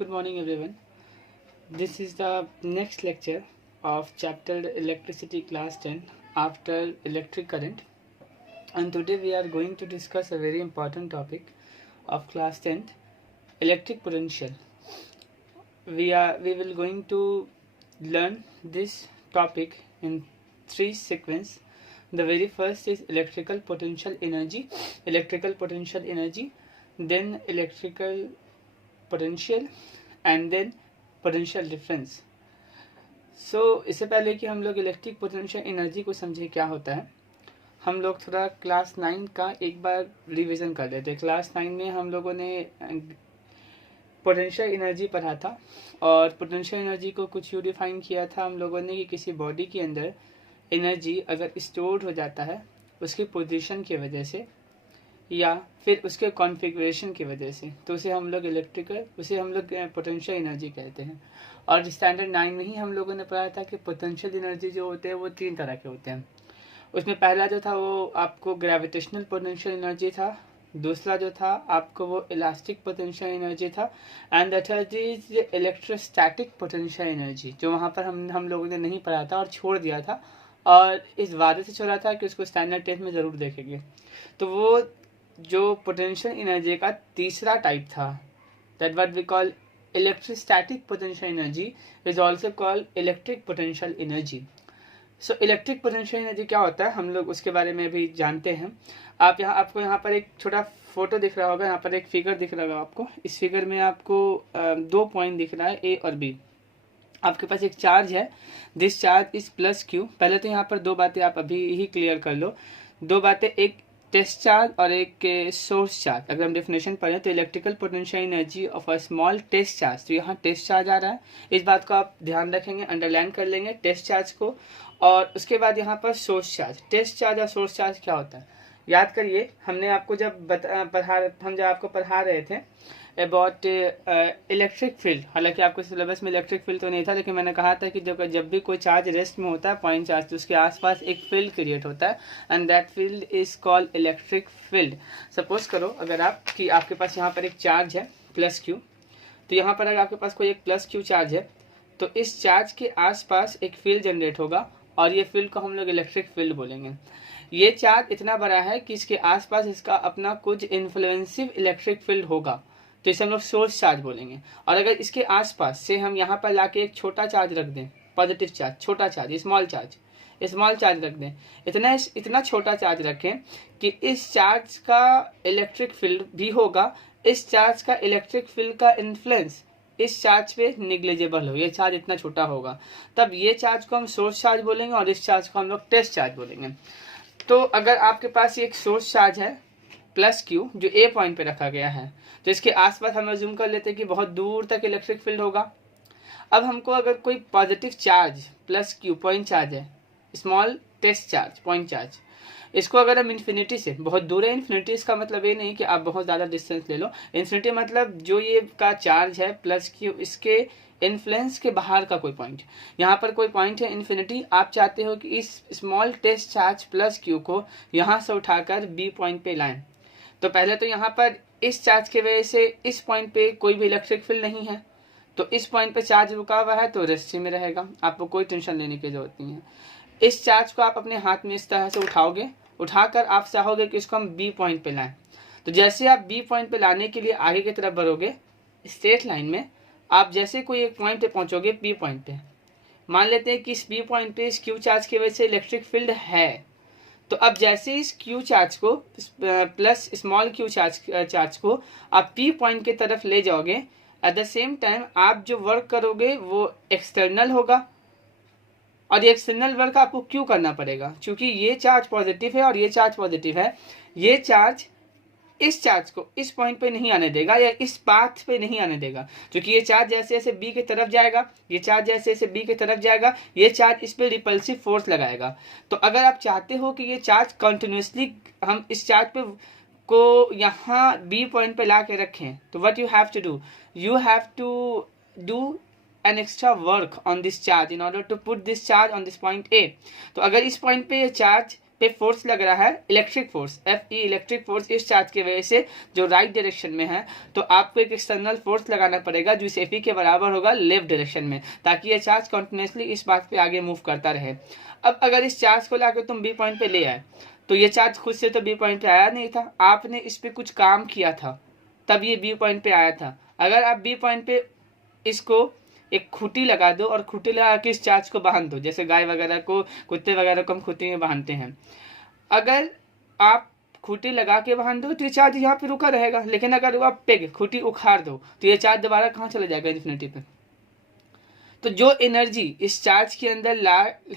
Good morning, everyone. This is the next lecture of chapter Electricity Class 10 after Electric Current, and today we are going to discuss a very important topic of Class 10, Electric Potential. We will going to learn this topic in three sequence. The very first is electrical potential energy, then electrical potential and then potential difference. इससे पहले कि हम लोग electric potential energy को समझें क्या होता है, हम लोग थोड़ा क्लास 9 का एक बार रिवीजन कर लेते हैं. क्लास 9 में हम लोगों ने पोटेंशियल एनर्जी पढ़ा था और पोटेंशियल एनर्जी को कुछ यूँ डिफाइन किया था हम लोगों ने कि किसी बॉडी के अंदर एनर्जी अगर स्टोर हो जाता है उसकी पोजीशन की वजह से या फिर उसके कॉन्फ़िगरेशन की वजह से, तो उसे हम लोग पोटेंशियल एनर्जी कहते हैं. और स्टैंडर्ड 9 में ही हम लोगों ने पढ़ा था कि पोटेंशियल एनर्जी जो होते हैं वो तीन तरह के होते हैं. उसमें पहला जो था वो आपको ग्रेविटेशनल पोटेंशियल एनर्जी था, दूसरा जो था आपको वो इलास्टिक पोटेंशियल एनर्जी था, and the third is electrostatic potential energy, जो वहाँ पर हम लोगों ने नहीं पढ़ा था और छोड़ दिया था, और इस वादे से छोड़ा था कि उसको स्टैंडर्ड 10 में ज़रूर देखेंगे. तो वो जो पोटेंशियल एनर्जी का तीसरा टाइप था, that what we call electrostatic potential energy is also called electric potential energy. So electric potential energy क्या होता है हम लोग उसके बारे में भी जानते हैं. आपको यहाँ पर एक छोटा फोटो दिख रहा होगा, यहाँ पर एक फिगर दिख रहा होगा आपको. इस फिगर में आपको 2 पॉइंट दिख रहा है, ए और बी. आपके पास एक चार्ज है, this charge is plus Q. पहले तो यहाँ पर दो बातें आप अभी ही क्लियर कर लो. दो बातें, एक टेस्ट चार्ज और एक सोर्स चार्ज. अगर हम डेफिनेशन पढ़ें तो electrical potential energy of a small test charge, तो यहाँ टेस्ट चार्ज आ रहा है, इस बात को आप ध्यान रखेंगे, अंडरलाइन कर लेंगे टेस्ट चार्ज को. और उसके बाद यहाँ पर सोर्स चार्ज. टेस्ट चार्ज और सोर्स चार्ज क्या होता है याद करिए, हमने आपको जब आपको पढ़ा रहे थे अबाउट इलेक्ट्रिक फील्ड. हालांकि आपको सिलेबस में इलेक्ट्रिक फील्ड तो नहीं था, लेकिन मैंने कहा था कि जब भी कोई चार्ज रेस्ट में होता है, पॉइंट चार्ज, तो उसके आसपास एक फील्ड क्रिएट होता है, and that field is called electric field. Suppose करो अगर आपके पास यहाँ पर एक चार्ज है प्लस क्यू, तो यहाँ पर अगर आपके पास कोई एक प्लस क्यू चार्ज है, तो इस चार्ज के आसपास एक फील्ड जनरेट होगा और ये फील्ड को हम लोग इलेक्ट्रिक फील्ड बोलेंगे. ये चार्ज इतना बड़ा है कि इसके आसपास इसका अपना कुछ इन्फ्लुएंसिव इलेक्ट्रिक फील्ड होगा, तो इसे हम लोग सोर्स चार्ज बोलेंगे. और अगर इसके आसपास से हम यहाँ पर लाके एक छोटा चार्ज रख दें, पॉजिटिव चार्ज, छोटा चार्ज, स्मॉल चार्ज रख दें, इतना छोटा चार्ज रखें कि इस चार्ज का इलेक्ट्रिक फील्ड भी होगा, इस चार्ज का इलेक्ट्रिक फील्ड का इन्फ्लुएंस इस चार्ज पे निग्लिजिबल हो, ये चार्ज इतना छोटा होगा, तब ये चार्ज को हम सोर्स चार्ज बोलेंगे और इस चार्ज को हम लोग टेस्ट चार्ज बोलेंगे. तो अगर आपके पास एक सोर्स चार्ज है प्लस क्यू जो ए पॉइंट पे रखा गया है, तो इसके आसपास हम अज्यूम कर लेते हैं कि बहुत दूर तक इलेक्ट्रिक फील्ड होगा. अब हमको अगर कोई positive charge plus Q point charge है, small test charge point charge, इसको अगर हम इन्फिनिटी से, बहुत दूर है इन्फिनिटी, इसका मतलब ये नहीं कि आप बहुत ज़्यादा डिस्टेंस ले लो, इन्फिनिटी मतलब जो ये का चार्ज है प्लस क्यू, इसके इन्फ्लुएंस के बाहर का कोई पॉइंट. यहाँ पर कोई पॉइंट है इन्फिनिटी, आप चाहते हो कि इस small test charge plus Q को यहाँ से उठाकर बी पॉइंट पे लाएं. तो पहले तो यहाँ पर इस चार्ज की वजह से इस पॉइंट पे कोई भी इलेक्ट्रिक फील्ड नहीं है, तो इस पॉइंट पे चार्ज रुका हुआ है तो रेस्ट में रहेगा, आपको कोई टेंशन लेने की जरूरत नहीं है. इस चार्ज को आप अपने हाथ में इस तरह से उठाओगे, उठाकर आप चाहोगे कि इसको हम बी पॉइंट पे लाएं. तो जैसे आप बी पॉइंट पे लाने के लिए आगे की तरफ बढ़ोगे स्ट्रेट लाइन में, आप जैसे कोई एक पॉइंट पे पहुंचोगे बी पॉइंट पे, मान लेते हैं कि इस बी पॉइंट पे इस क्यू चार्ज की वजह से इलेक्ट्रिक फील्ड है, तो अब जैसे इस क्यू चार्ज को प्लस स्मॉल क्यू चार्ज को आप पी पॉइंट की तरफ ले जाओगे, एट द सेम टाइम आप जो वर्क करोगे वो एक्सटर्नल होगा, और ये एक्सटर्नल वर्क आपको क्यों करना पड़ेगा, क्योंकि ये चार्ज पॉजिटिव है और ये चार्ज पॉजिटिव है, ये चार्ज इस चार्ज को इस पॉइंट पे नहीं आने देगा या इस पाथ पे नहीं आने देगा, क्योंकि ये चार्ज जैसे जैसे बी की तरफ जाएगा, ये चार्ज जैसे जैसे बी की तरफ जाएगा, ये चार्ज इस पे रिपल्सिव फोर्स लगाएगा. तो अगर आप चाहते हो कि ये चार्ज कंटिन्यूसली हम इस चार्ज पे को यहाँ बी पॉइंट पे ला के रखें, तो what you have to do an extra work on this charge in order to put this charge on this point A. तो अगर इस पॉइंट पे ये चार्ज पे फोर्स लग रहा है electric force, Fe electric force इस चार्ज की वजह से जो राइट डायरेक्शन में है, तो आपको एक एक्सटर्नल फोर्स लगाना पड़ेगा जो इस Fe के बराबर होगा लेफ्ट डायरेक्शन में, ताकि ये चार्ज कंटिन्यूसली इस बात पे आगे मूव करता रहे। अब अगर इस चार्ज को लाकर तुम बी पॉइंट पे ले आए, तो ये चार्ज खुद से तो बी पॉइंट पे आया नहीं था, आपने इस पे कुछ काम किया था तब ये बी पॉइंट पे आया था। अगर आप बी पॉइंट पे इसको एक खूंटी लगा दो और खूंटी लगा के इस चार्ज को बांध दो, जैसे गाय वगैरह को, कुत्ते वगैरह को हम खूंटी में बांधते हैं, अगर आप खूंटी लगा के बांध दो तो ये चार्ज यहाँ पे रुका रहेगा, लेकिन अगर आप पेग खूंटी उखाड़ दो तो ये चार्ज दोबारा कहाँ चला जाएगा, इन्फिनिटी पे। तो जो एनर्जी इस चार्ज के अंदर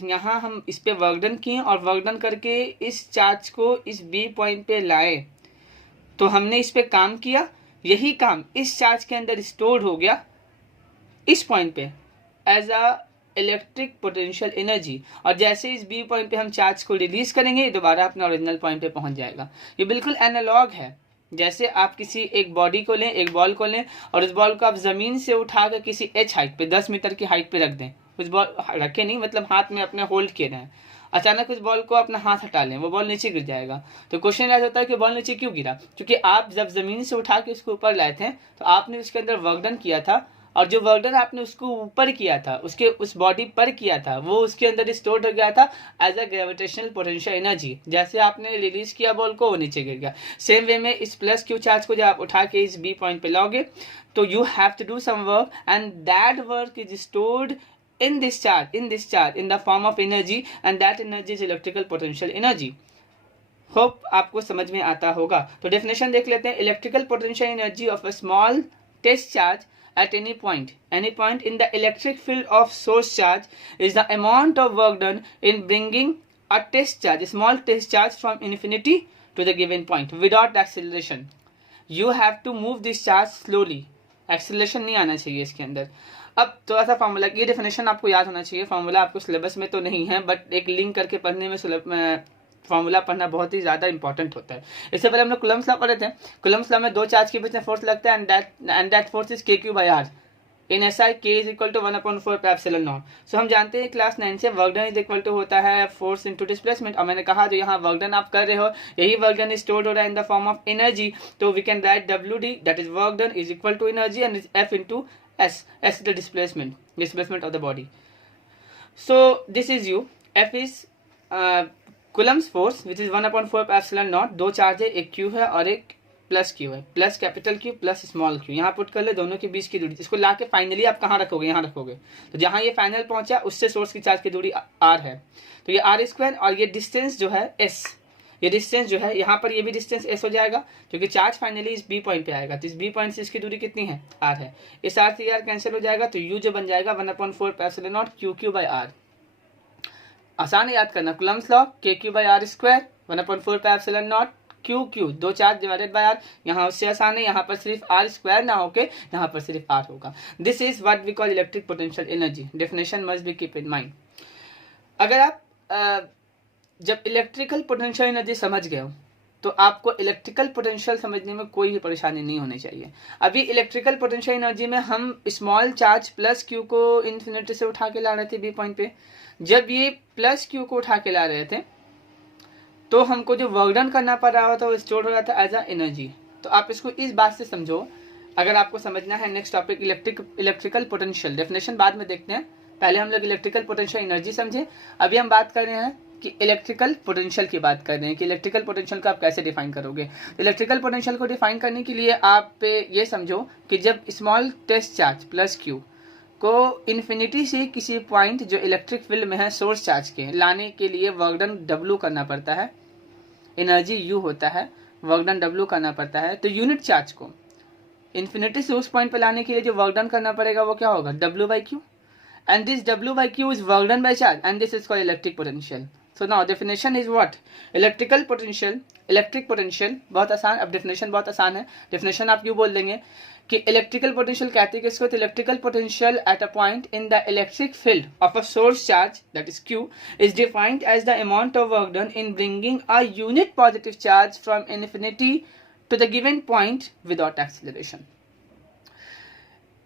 यहाँ हम इस पे वर्क डन किए और वर्क डन करके इस चार्ज को इस बी पॉइंट पे लाए, तो हमने इस पे काम किया, यही काम इस चार्ज के अंदर स्टोर हो गया इस पॉइंट पे as a electric potential energy, और जैसे इस बी पॉइंट पे हम चार्ज को रिलीज करेंगे दोबारा अपने ओरिजिनल पॉइंट पे पहुंच जाएगा। ये बिल्कुल एनालॉग है, जैसे आप किसी एक बॉडी को लें, एक बॉल को लें और उस बॉल को आप जमीन से उठाकर किसी h हाइट पे 10 मीटर की हाइट पे रख दें, उस बॉल रखे नहीं मतलब हाथ में अपने होल्ड किए रहें, अचानक उस बॉल को अपना हाथ हटा लें, वो बॉल नीचे गिर जाएगा। तो क्वेश्चन ऐसा होता है कि बॉल नीचे क्यों गिरा, क्योंकि आप जब जमीन से उठा के उसको ऊपर लाए थे तो आपने उसके अंदर वर्क डन किया था, और जो वर्क डन आपने उसको ऊपर किया था, उसके उस बॉडी पर किया था, वो उसके अंदर स्टोर हो गया था as a gravitational potential energy. जैसे आपने रिलीज किया बॉल को, वो नीचे गिर गया। सेम वे में इस प्लस क्यू चार्ज को जब आप उठा के इस बी पॉइंट पे लाओगे, तो you have to do some work and that work is stored in this charge in the form of energy, and that energy is electrical potential energy. Hope आपको समझ में आता होगा। तो डेफिनेशन देख लेते हैं। Electrical potential energy of a small test charge at any point in the electric field of source charge is the amount of work done in bringing a small test charge from infinity to the given point without acceleration. You have to move this charge slowly. Acceleration नहीं आना चाहिए इसके अंदर। अब थोड़ा सा formula, ये definition आपको याद होना चाहिए। फॉर्मूला आपको सिलेबस में तो नहीं है, बट एक लिंक करके पढ़ने में फॉर्मूला पढ़ना बहुत ही ज्यादा इंपॉर्टेंट होता है। इससे पहले हम लोग कूलम्ब्स लॉ पढ़े थे। कूलम्ब्स लॉ में दो चार्ज के बीच में फोर्स लगता है and that force is k/r। In SI k is equal to 1/4 pi epsilon not. सो हम जानते हैं क्लास 9 से work done is equal to होता है फोर्स इनटू डिस्प्लेसमेंट, और मैंने कहा जो यहाँ वर्क डन आप कर रहे हो यही वर्क डन स्टोर्ड हो रहा है in the form of energy. तो we can write WD that is work done is equal to energy and F into S is the displacement of the body. So this is U. F is Coulomb's force which is 1/4 epsilon naught। दो charge है, एक Q है और एक plus Q है, plus capital Q plus small Q। यहाँ put कर ले दोनों के बीच की दूरी, इसको लाके फाइनली आप कहाँ रखोगे, यहाँ रखोगे। तो जहाँ ये फाइनल पहुंचा उससे सोर्स की चार्ज की दूरी R है, तो ये R² और ये डिस्टेंस जो है S, ये डिस्टेंस जो है यहाँ पर ये भी डिस्टेंस S हो जाएगा, क्योंकि चार्ज फाइनली इस बी पॉइंट पे आएगा। तो इस बी पॉइंट से इसकी दूरी कितनी है, R है। इस R से R कैंसिल हो जाएगा, तो U जो बन जाएगा 1/4 एप्सिलॉन नॉट QQ/R। आसान है याद करना, Coulomb's law KQ/R², 1/4 epsilon not QQ, दो चार्ज डिवाइडेड बाय R। यहाँ उससे आसान है, यहाँ पर सिर्फ R² ना होके यहाँ पर सिर्फ R होगा। This is what we call electric potential energy. Definition must be keep in mind. अगर आप जब इलेक्ट्रिकल पोटेंशियल एनर्जी समझ गए हो तो आपको इलेक्ट्रिकल पोटेंशियल समझने में कोई भी परेशानी नहीं होनी चाहिए। अभी इलेक्ट्रिकल पोटेंशियल एनर्जी में हम स्मॉल चार्ज प्लस Q को इन्फिनिटी से उठा के ला रहे थे बी पॉइंट पे। जब ये प्लस Q को उठा के ला रहे थे तो हमको जो वर्क डन करना पड़ रहा था वो स्टोर हो रहा था एज अ एनर्जी। तो आप इसको इस बात से समझो, अगर आपको समझना है next topic electrical potential. Definition बाद में देखते हैं, पहले हम लोग इलेक्ट्रिकल पोटेंशियल एनर्जी समझे। अभी हम बात कर रहे हैं कि इलेक्ट्रिकल पोटेंशियल की बात कर रहे हैं कि इलेक्ट्रिकल पोटेंशियल को आप कैसे डिफाइन करोगे। तो इलेक्ट्रिकल पोटेंशियल को डिफाइन करने के लिए आप ये समझो कि जब small test charge plus Q को इन्फिनिटी से किसी पॉइंट जो इलेक्ट्रिक फील्ड में है सोर्स चार्ज के लाने के लिए वर्क डन W करना पड़ता है, एनर्जी U होता है, वर्क डन W करना पड़ता है। तो यूनिट चार्ज को इन्फिनिटी से उस पॉइंट पे लाने के लिए जो वर्क डन करना पड़ेगा वो क्या होगा, W/Q, and this W/Q is work done by charge, and this is called electric potential. So now definition is what? Electric potential बहुत आसान। अब definition बहुत आसान है। definition आप यूँ बोल देंगे कि electrical potential कहते हैं किसको, तो electrical potential at a point in the electric field of a source charge that is Q is defined as the amount of work done in bringing a unit positive charge from infinity to the given point without acceleration.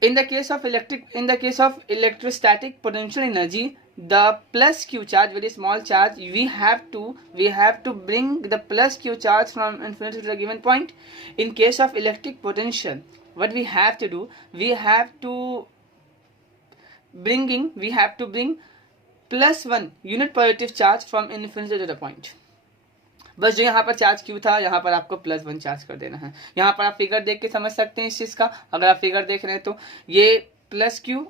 In the case of electrostatic potential energy, the plus q charge, very small charge, we have to bring the plus q charge from infinity to the given point. In case of electric potential, what we have to do, we have to bring plus 1 unit positive charge from infinity to the point. बस जो यहाँ पर charge Q था, यहाँ पर आपको plus 1 charge कर देना है। यहाँ पर आप फिगर देख के समझ सकते हैं इस चीज का। अगर आप फिगर देख रहे हैं तो ये प्लस क्यू,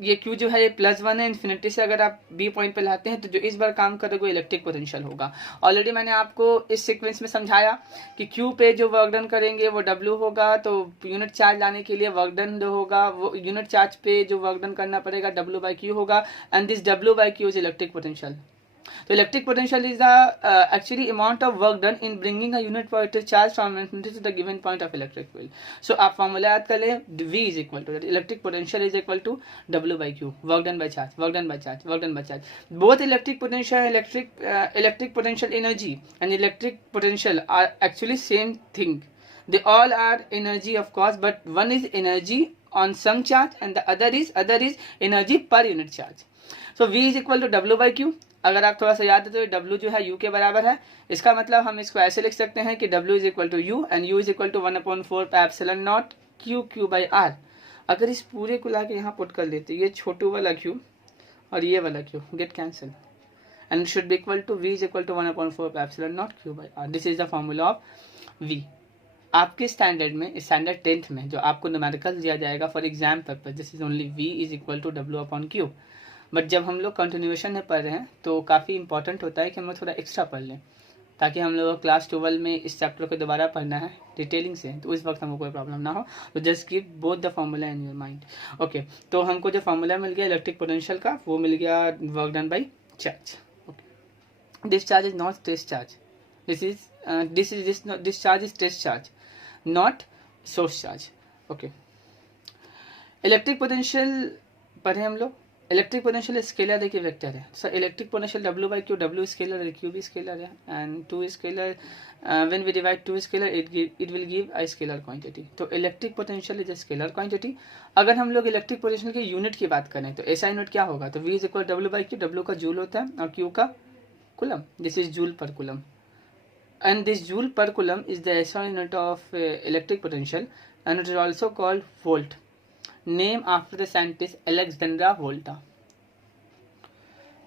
ये क्यू जो है ये प्लस 1 है। इन्फिनिटी से अगर आप बी पॉइंट पे लाते हैं तो जो इस बार काम करेगा वो इलेक्ट्रिक पोटेंशियल होगा। ऑलरेडी मैंने आपको इस सीक्वेंस में समझाया कि क्यू पे जो वर्क डन करेंगे वो डब्ल्यू होगा, तो यूनिट चार्ज लाने के लिए वर्क डन जो होगा वो यूनिट चार्ज पे जो वर्क डन करना पड़ेगा डब्ल्यू बाई क्यू होगा, and this W by Q is electric potential. तो electric potential is the actually amount of work done in bringing a unit positive charge from infinity to the given point of electric field. So आप formula याद कर लें, V is equal to electric potential is equal to W by Q, work done by charge, work done by charge, work done by charge. Both electric potential, electric potential energy and electric potential are actually same thing. They all are energy of course, but one is energy on some charge and the other is energy per unit charge. So V is equal to W by Q. अगर आप थोड़ा सा याद है तो W जो है U के बराबर है। इसका मतलब हम इसको ऐसे लिख सकते हैं कि W is equal to U and U is equal to 1/4 epsilon naught Q by R. अगर इस पूरे को लाके यहाँ पुट कर लेते, ये छोटू वाला Q और ये वाला Q get cancel and should be equal to V is equal to 1/4 epsilon naught Q by R. This is the formula of V. आपके स्टैंडर्ड में, स्टैंडर्ड 10th में जो आपको न्यूमेरिकल दिया जाएगा for exam purpose, this is only V is equal to W upon Q. But जब हम लोग कंटिन्यूएशन में पढ़ रहे हैं तो काफ़ी इंपॉर्टेंट होता है कि हम लोग थोड़ा एक्स्ट्रा पढ़ लें, ताकि हम लोग क्लास 12 में इस चैप्टर को दोबारा पढ़ना है डिटेलिंग से, तो उस वक्त हमको कोई प्रॉब्लम ना हो। तो just keep both the formula in your mind. Okay, तो हमको जो फार्मूला मिल गया इलेक्ट्रिक पोटेंशियल का, वो मिल गया work done by charge. Okay, this charge is not stress charge, this charge is stress charge, not source charge. Okay, electric potential पढ़े हम लोग। इलेक्ट्रिक पोटेंशियल स्केलर है कि वेक्टर है? Sir electric potential W by Q, W scalar है, Q भी scalar है, and 2 scalar, when we divide 2 scalar it will give a scalar quantity. तो electric potential is a scalar quantity. अगर हम लोग इलेक्ट्रिक पोटेंशियल की unit की बात करें तो ऐसा यूनिट क्या होगा? तो V is equal W by Q, W का जूल होता है और Q का कूलम. दिस इज जूल पर coulomb, and this joule per coulomb is the SI unit of electric potential, and it is also called volt, named after the scientist Alexandra Volta.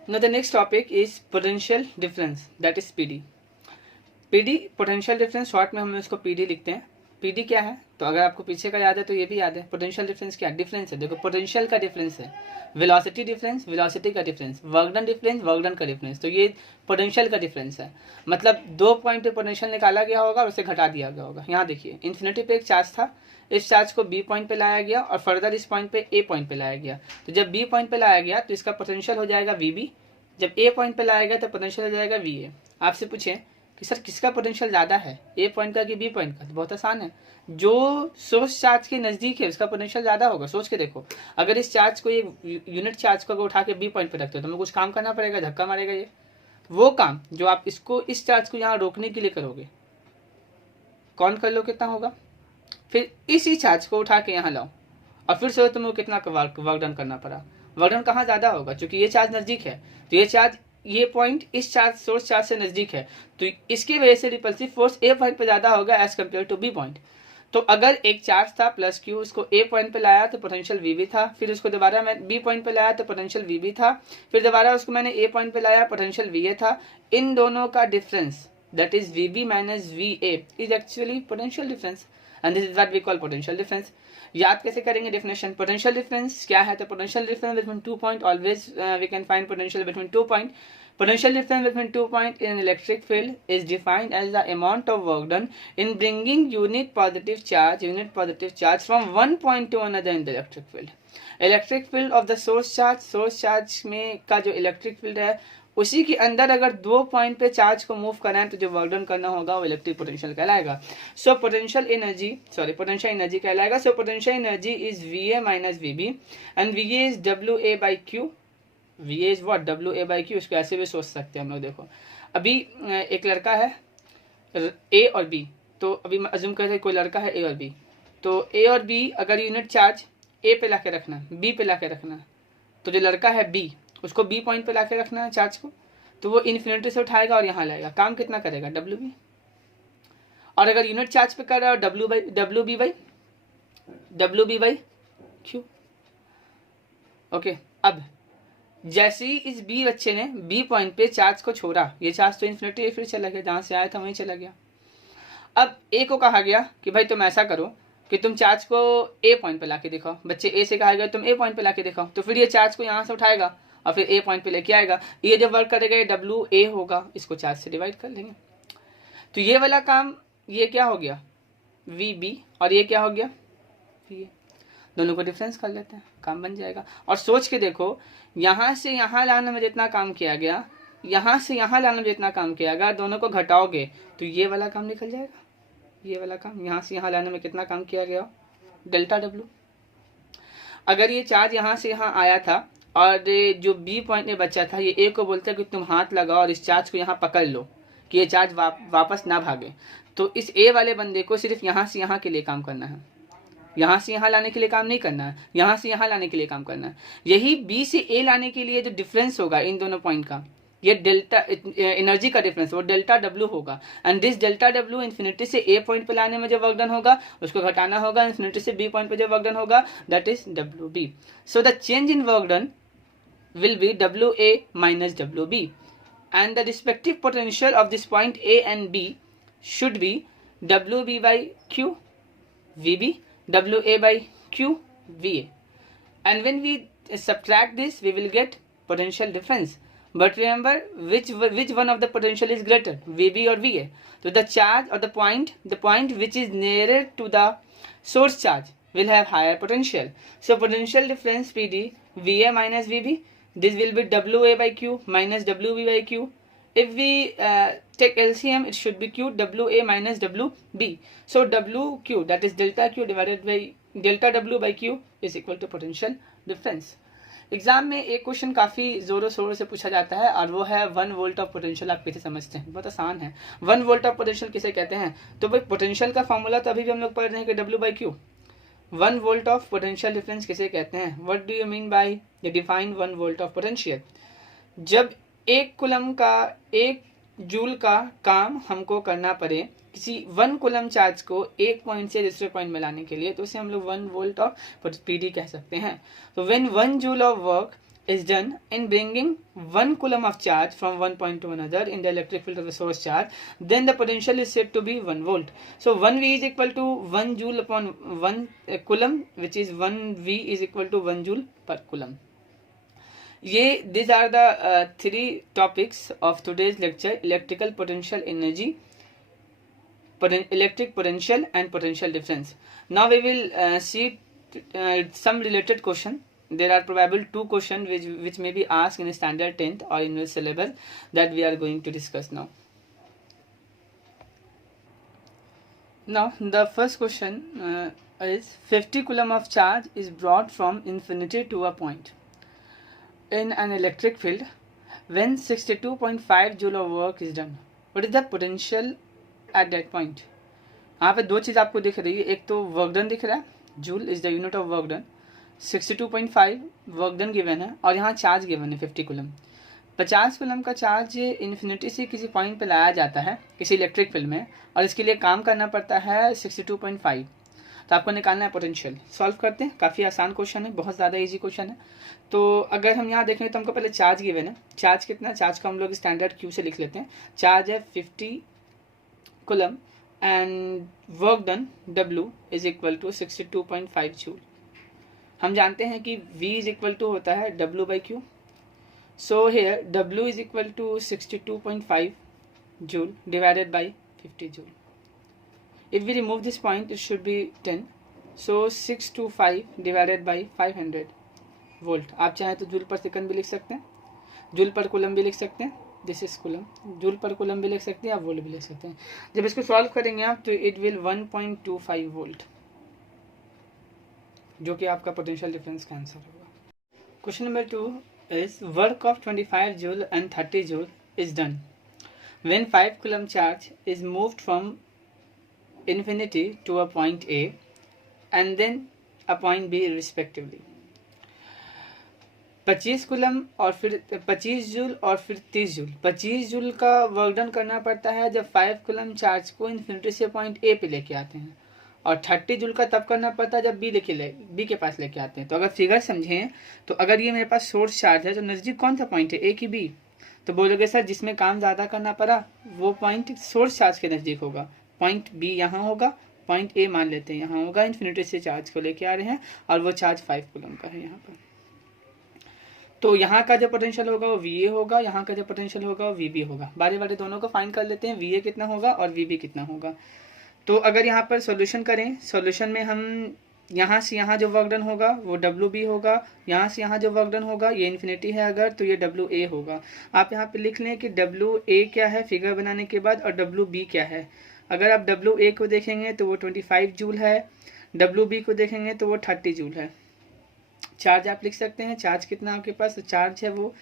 Now the next topic is potential difference, that is PD. PD potential difference short में हम इसको PD लिखते हैं. PD क्या है? तो अगर आपको पीछे का याद है तो ये भी याद है. पोटेंशियल डिफरेंस क्या? डिफरेंस है. देखो पोटेंशियल का डिफरेंस है, वेलोसिटी डिफरेंस, वेलोसिटी का difference, work done difference, work done का डिफरेंस. तो ये पोटेंशियल का डिफरेंस है. मतलब 2 पॉइंट पे पोटेंशियल निकाला गया होगा और उसे घटा दिया गया होगा. यहाँ देखिए इन्फिनिटी पे एक चार्ज था, इस चार्ज को B पॉइंट पे लाया गया और फर्दर इस पॉइंट पे A पॉइंट पे लाया गया. तो जब B पॉइंट पे लाया गया तो इसका पोटेंशियल हो जाएगा VB, जब A पॉइंट पे लाया गया तो पोटेंशियल हो जाएगा VA. आपसे पूछे कि सर किसका पोटेंशियल ज़्यादा है, A पॉइंट का कि B पॉइंट का? तो बहुत आसान है, जो सोर्स चार्ज के नज़दीक है उसका पोटेंशियल ज़्यादा होगा. सोच के देखो, अगर इस चार्ज को, ये यूनिट चार्ज को उठा के B पॉइंट पे रखते हो तो हमें कुछ काम करना पड़ेगा, धक्का मारेगा. ये वो काम जो आप इसको, इस चार्ज को यहाँ रोकने के लिए करोगे, कौन कर लो कितना होगा. फिर इसी चार्ज को उठा के यहाँ लाओ और फिर सोचो तुम्हें कितना वर्क डन करना पड़ा. वर्क डन कहाँ ज़्यादा होगा? क्योंकि ये चार्ज नज़दीक है, तो ये चार्ज, ये पॉइंट इस चार्ज, सोर्स चार्ज से नज़दीक है, तो इसकी वजह से रिपल्सिव फोर्स A पॉइंट पे ज़्यादा होगा as compare to B point. तो अगर एक चार्ज था प्लस Q, उसको A पॉइंट पे लाया तो पोटेंशियल VB था, फिर उसको दोबारा मैं B पॉइंट पे लाया तो पोटेंशियल VB था, फिर दोबारा उसको मैंने A पॉइंट पे लाया, पोटेंशियल VA था. इन दोनों का difference, that is VB minus VA, is actually potential difference, and this is what we call potential difference. याद कैसे करेंगे डेफिनेशन? पोटेंशियल डिफरेंस क्या है? तो potential difference between 2 point, always we can find potential between 2 point. Potential difference between 2 points in an electric field is defined as the amount of work done in bringing unit positive charge from one point to another in the electric field. Electric field of the source charge में का जो electric field है उसी के अंदर अगर 2 point पे charge को मूव करना है तो जो वर्क डन करना होगा वो इलेक्ट्रिक पोटेंशियल कहलाएगा. सो पोटेंशियल एनर्जी कहलाएगा. So potential energy is VA minus VB and VA is WA by Q. VA is what? WA by Q. इसको ऐसे भी सोच सकते हैं हम लोग. देखो अभी एक लड़का है A और B, तो अभी अज्यूम करते हैं कोई लड़का है A और B, तो A और B अगर यूनिट चार्ज A पे ला के रखना, B पे ला के रखना, तो जो लड़का है B उसको बी पॉइंट पे लाके रखना है चार्ज को, तो वो इन्फिनिटी से उठाएगा और यहाँ लाएगा, काम कितना करेगा, डब्ल्यू बी। और अगर यूनिट चार्ज पे कर रहा है W B by Q. Okay, अब जैसे ही इस बी बच्चे ने बी पॉइंट पे चार्ज को छोड़ा, ये चार्ज तो इन्फिनिटी फिर चला गया, जहां से आया था वहीं चला गया। अब ए को कहा गया कि भाई तुम ऐसा करो कि तुम चार्ज को ए पॉइंट पे लाके दिखाओ। बच्चे ए से कहा गया तुम ए पॉइंट पे लाके दिखाओ, तो फिर ये चार्ज को यहाँ से उठाएगा और फिर ए पॉइंट पे लेके आएगा। ये जब वर्क करेगा ये डब्ल्यू ए होगा, इसको चार्ज से डिवाइड कर लेंगे। तो ये वाला काम, ये क्या हो गया वी बी, और ये क्या हो गया वी ए। दोनों को डिफरेंस कर लेते हैं, काम बन जाएगा। और सोच के देखो, यहाँ से यहाँ लाने में जितना काम किया गया, यहाँ से यहाँ लाने में जितना काम किया गया, दोनों को घटाओगे तो ये वाला काम निकल जाएगा। ये वाला काम यहाँ से यहाँ लाने में कितना काम किया गया, डेल्टा डब्ल्यू। अगर ये चार्ज यहाँ से यहाँ आया था और जो बी पॉइंट में बचा था, ये ए को बोलता है कि तुम हाथ लगाओ और इस चार्ज को यहाँ पकड़ लो कि ये चार्ज वापस ना भागे, तो इस ए वाले बंदे को सिर्फ यहाँ से यहाँ के लिए काम करना है, यहाँ से यहाँ लाने के लिए काम नहीं करना है, यहाँ से यहाँ लाने के लिए काम करना है। यही बी से ए लाने के लिए जो डिफरेंस होगा इन दोनों पॉइंट का, ये डेल्टा एनर्जी का डिफरेंस, वो डेल्टा डब्ल्यू होगा। And this delta W infinity से ए पॉइंट पे लाने में जो वर्क डन होगा उसको घटाना होगा इन्फिनिटी से बी पॉइंट पे जो वर्क डन होगा, that is W B. So the change in work done will be WA minus WB, and the respective potential of this point A and B should be WB by Q VB, WA by Q VA, and when we subtract this we will get potential difference. But remember which one of the potential is greater, VB or VA? So the charge or the point which is nearer to the source charge will have higher potential. So potential difference PD VA minus VB, this will be WA by Q minus WB by Q. If we take LCM, it should be Q WA minus WB. So WQ, that is delta Q divided by delta W by Q is equal to potential difference. Exam में एक question काफी जोरों शोरों से पूछा जाता है और वो है 1 वोल्ट ऑफ पोटेंशियल। आप कैसे समझते हैं? बहुत आसान है। 1 वोल्ट ऑफ पोटेंशियल किसे कहते हैं? तो भाई पोटेंशियल का फॉर्मूला तो अभी भी हम लोग पढ़ रहे हैं कि W by Q। 1 volt of potential difference किसे कहते हैं? What do you mean by the define 1 volt of potential? जब 1 कूलम का 1 जूल का काम हमको करना पड़े किसी 1 कूलम चार्ज को एक पॉइंट से दूसरे पॉइंट में लाने के लिए, तो उसे हम लोग 1 वोल्ट ऑफ पीडी कह सकते हैं। तो when 1 joule of work is done in bringing 1 coulomb of charge from one point to another in the electric field of the source charge, then the potential is said to be 1 volt. So 1 V is equal to 1 joule upon 1 coulomb, which is 1 V is equal to 1 joule per coulomb. These are the 3 topics of today's lecture: electrical potential energy, electric potential and potential difference. Now we will see some related question. There are probably 2 questions which may be asked in standard 10th or in the syllabus that we are going to discuss now. Now the first question is 50 coulomb of charge is brought from infinity to a point in an electric field when 62.5 joule of work is done. What is the potential at that point? यहाँ पे 2 चीज आपको दिख रही है, एक तो work done दिख रहा है, joule is the unit of work done, 62.5 work done given है, और यहाँ चार्ज गिवन है 50 कूलम। 50 कूलम का चार्ज इन्फिनिटी से किसी पॉइंट पे लाया जाता है किसी इलेक्ट्रिक फील्ड में, और इसके लिए काम करना पड़ता है 62.5। तो आपको निकालना है पोटेंशियल। सॉल्व करते हैं, काफ़ी आसान क्वेश्चन है, बहुत ज़्यादा इजी क्वेश्चन है। तो अगर हम यहाँ देखें तो हमको पहले चार्ज गिवन है। चार्ज कितना? चार्ज को हम लोग स्टैंडर्ड क्यू से लिख लेते हैं। चार्ज है 50 coulomb and work done W is equal to 62.5 joule. हम जानते हैं कि V इज इक्वल टू होता है W by Q. So here W is equal to 62.5 joule divided by 50 joule. If we remove this point, it should be 10. So 625 divided by 500 volt. आप चाहें तो joule पर सेकंड भी लिख सकते हैं, जूल पर कूलम भी लिख सकते हैं, दिस इज कूलम, जूल पर कूलम भी लिख सकते हैं, आप वोल्ट भी लिख सकते हैं। जब इसको सॉल्व करेंगे आप तो इट विल 1.25 वोल्ट, जो कि आपका पोटेंशियल डिफरेंस का आंसर होगा। Question number 2 is work of 25 joule and 30 joule is done when 5 coulomb charge is moved from infinity to a point A and then a point B respectively. 25 coulomb और फिर 25 joule और फिर 30 joule. 25 joule का work done करना पड़ता है जब 5 coulomb charge को इन्फिनिटी से पॉइंट ए पे लेके आते हैं, और 30 जूल का तब करना पड़ता है जब बी के पास लेके आते हैं। तो अगर फिगर समझें तो अगर ये मेरे पास सोर्स चार्ज है तो नज़दीक कौन सा पॉइंट है, ए की बी? तो बोलोगे सर जिसमें काम ज़्यादा करना पड़ा वो पॉइंट सोर्स चार्ज के नज़दीक होगा, पॉइंट बी यहाँ होगा, पॉइंट ए मान लेते हैं यहाँ होगा, इन्फिनिटी से चार्ज को लेके आ रहे हैं और वो चार्ज 5 कूलम का है यहाँ पर। तो यहाँ का जो पोटेंशियल होगा वो VA होगा, यहाँ का जो पोटेंशियल होगा वो VB होगा। बारी बारी दोनों को फाइंड कर लेते हैं, VA कितना होगा और VB कितना होगा। तो अगर यहाँ पर सॉल्यूशन करें, सॉल्यूशन में हम यहाँ से यहाँ जो वर्क डन होगा वो WB होगा, यहाँ से यहाँ जो वर्क डन होगा ये इन्फिनिटी है अगर तो ये WA होगा। आप यहाँ पे लिख लें कि WA क्या है फिगर बनाने के बाद और WB क्या है। अगर आप WA को देखेंगे तो वो 25 जूल है, WB को देखेंगे तो वो 30 जूल है। चार्ज आप लिख सकते हैं, चार्ज कितना आपके पास, चार्ज है वो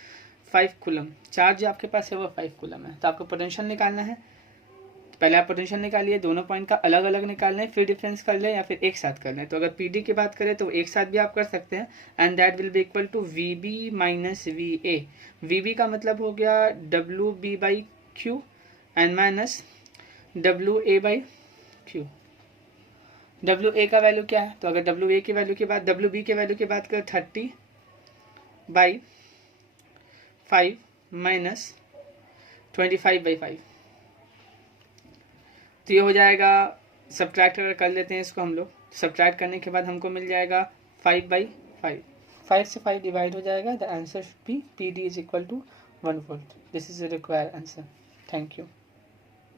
5 कूलम, चार्ज जो आपके पास है वो 5 कूलम है। तो आपको पोटेंशियल निकालना है, पहले आप पोटेंशियल निकालिए, दोनों पॉइंट का अलग अलग निकाल लें, फिर डिफरेंस कर लें या फिर एक साथ कर लें। तो अगर PD की बात करें तो एक साथ भी आप कर सकते हैं, and that will be equal to VB minus VA। VB का मतलब हो गया WB by Q and minus WA by Q। WA का वैल्यू क्या है, तो अगर WA की वैल्यू के बाद WB के वैल्यू की बात करें 30/5 माइनस 25/5, तो ये हो जाएगा। सब्ट्रैक्ट अगर कर लेते हैं इसको हम लोग, सब्ट्रैक्ट करने के बाद हमको मिल जाएगा 5/5, 5 से 5 डिवाइड हो जाएगा। The answer should be PD is equal to 1 volt. This is the required answer. Thank you.